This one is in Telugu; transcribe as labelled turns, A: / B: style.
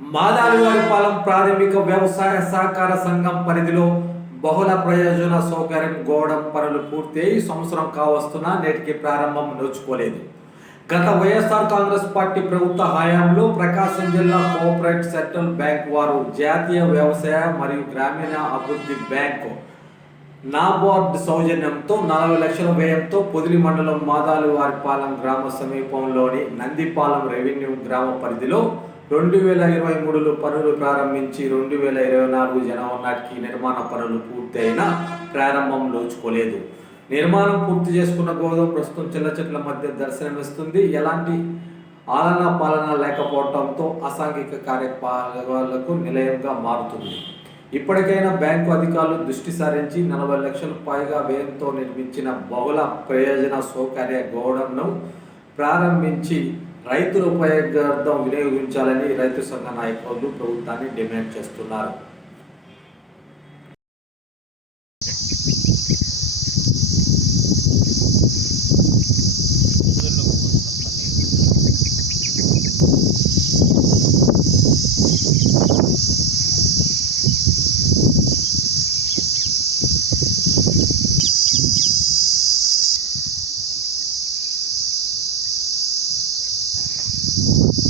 A: ప్రాథమిక వ్యవసాయ సహకార సంఘం పరిధిలో బహుళ ప్రయోజన సౌకర్యం గోడం పనులు పూర్తయి సంవత్సరం కావస్తున్నా నేటికి ప్రారంభం నోచుకోలేదు. గత వైఎస్ఆర్ కాంగ్రెస్ పార్టీ ప్రభుత్వ హయాంలో ప్రకాశం జిల్లా కోఆపరేటివ్ సెంట్రల్ బ్యాంక్ వారు జాతీయ వ్యవసాయ మరియు గ్రామీణ అభివృద్ధి బ్యాంకు నాబార్డ్ సౌజన్యంతో నలభై లక్షల వ్యయంతో పొదిలి మండలం మాదాలివారిపాలెం గ్రామ సమీపంలోని నందిపాలెం రెవెన్యూ గ్రామ పరిధిలో రెండు వేల ఇరవై మూడులో పనులు ప్రారంభించి రెండు వేల ఇరవై నాలుగు జనవరి నాటికి నిర్మాణ పనులు పూర్తయిన ప్రారంభం లోచుకోలేదు. నిర్మాణం పూర్తి చేసుకున్న గోదాం ప్రస్తుతం చిల్ల చెట్ల మధ్య దర్శనమిస్తుంది. ఎలాంటి ఆలన పాలన లేకపోవడంతో అసాంఘిక కార్యకలాపాలకు నిలయంగా మారుతుంది. ఇప్పటికైనా బ్యాంకు అధికారులు దృష్టి సారించి నలభై లక్షల పైగా వ్యయంతో నిర్మించిన బహుళ ప్రయోజన సౌకర్య గోడంను ప్రారంభించి రైతుల ఉపయోగార్థం వినియోగించాలని రైతు సంఘ నాయకులు ప్రభుత్వాన్ని డిమాండ్ చేస్తున్నారు.